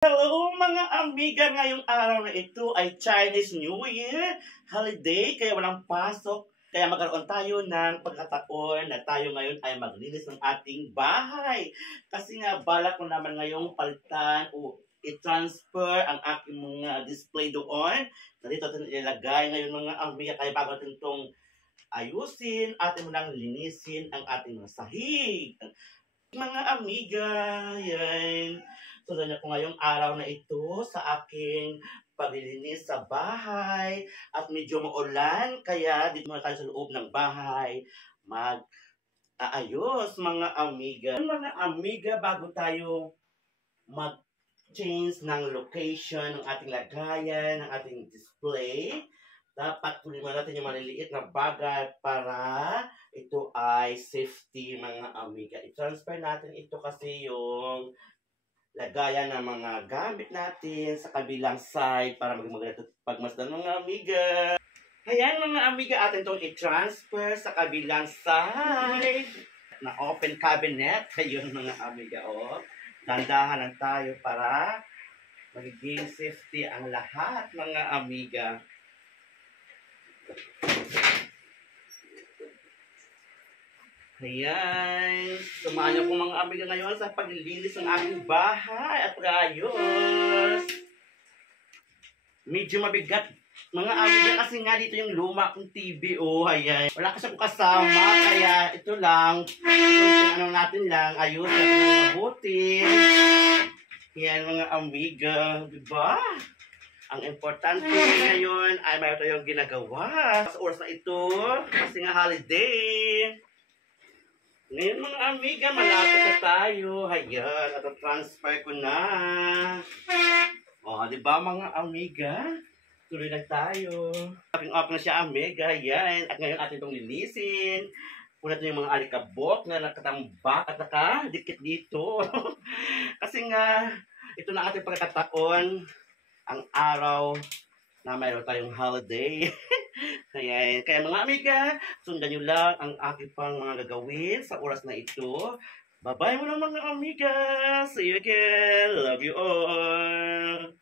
Hello mga amiga, ngayong araw na ito ay Chinese New Year holiday, kaya walang pasok. Kaya magkaroon tayo ng pagkataon na tayo ngayon ay maglinis ng ating bahay. Kasi nga balak ko naman ngayong palitan o i-transfer ang aking mga display doon. Dito natin ilagay ngayon mga amiga, kaya bago natin itong ayusin, atin mo lang linisin ang ating mga sahig. Mga amiga, yan. Sundan niyo po ngayong araw na ito sa aking paglilinis sa bahay. At medyo maulan, kaya dito muna tayo sa loob ng bahay mag-aayos, mga amiga. Mga amiga, bago tayo mag-change ng location ng ating lagayan, ng ating display, dapat kunin natin yung maliliit na bagay para ito ay safety, mga amiga. I-transfer natin ito kasi yung lagayan ng mga gamit natin sa kabilang side para maganda pagmasdan, mga amiga. Ayan mga amiga, atin itong i-transfer sa kabilang side na open cabinet. Ayun mga amiga, oh. Dandahan lang tayo para magiging safety ang lahat, mga amiga. Ayan. Samahan niyo po mga amiga ngayon sa paglilinis ng aking bahay at pag-ayos. Medyo mabigat mga amiga kasi nga dito yung luma kong TV. Oh, ayan. Wala kasi akong kasama kaya ito lang. Ano natin lang. Ayos natin mabuti. Ayan mga amiga. Diba? Ang importante ngayon ay mayroon tayong ginagawa sa oras na ito kasi nga holiday. Ngayon mga amiga, malapit na tayo. Ayan, at transfer ko na. O, di ba mga amiga? Tuloy na tayo. Open na siya amiga. Ayan, at ngayon atin itong linisin. Una natin yung mga alikabok na nakatambak at nakadikit dito. Kasi nga, ito na ating pagkakataon. Ang araw na mayroon tayong holiday. Kaya mga amiga, sundan nyo lang ang aking pang mga gagawin sa oras na ito. Bye-bye mo lang mga amiga. See you again. Love you all.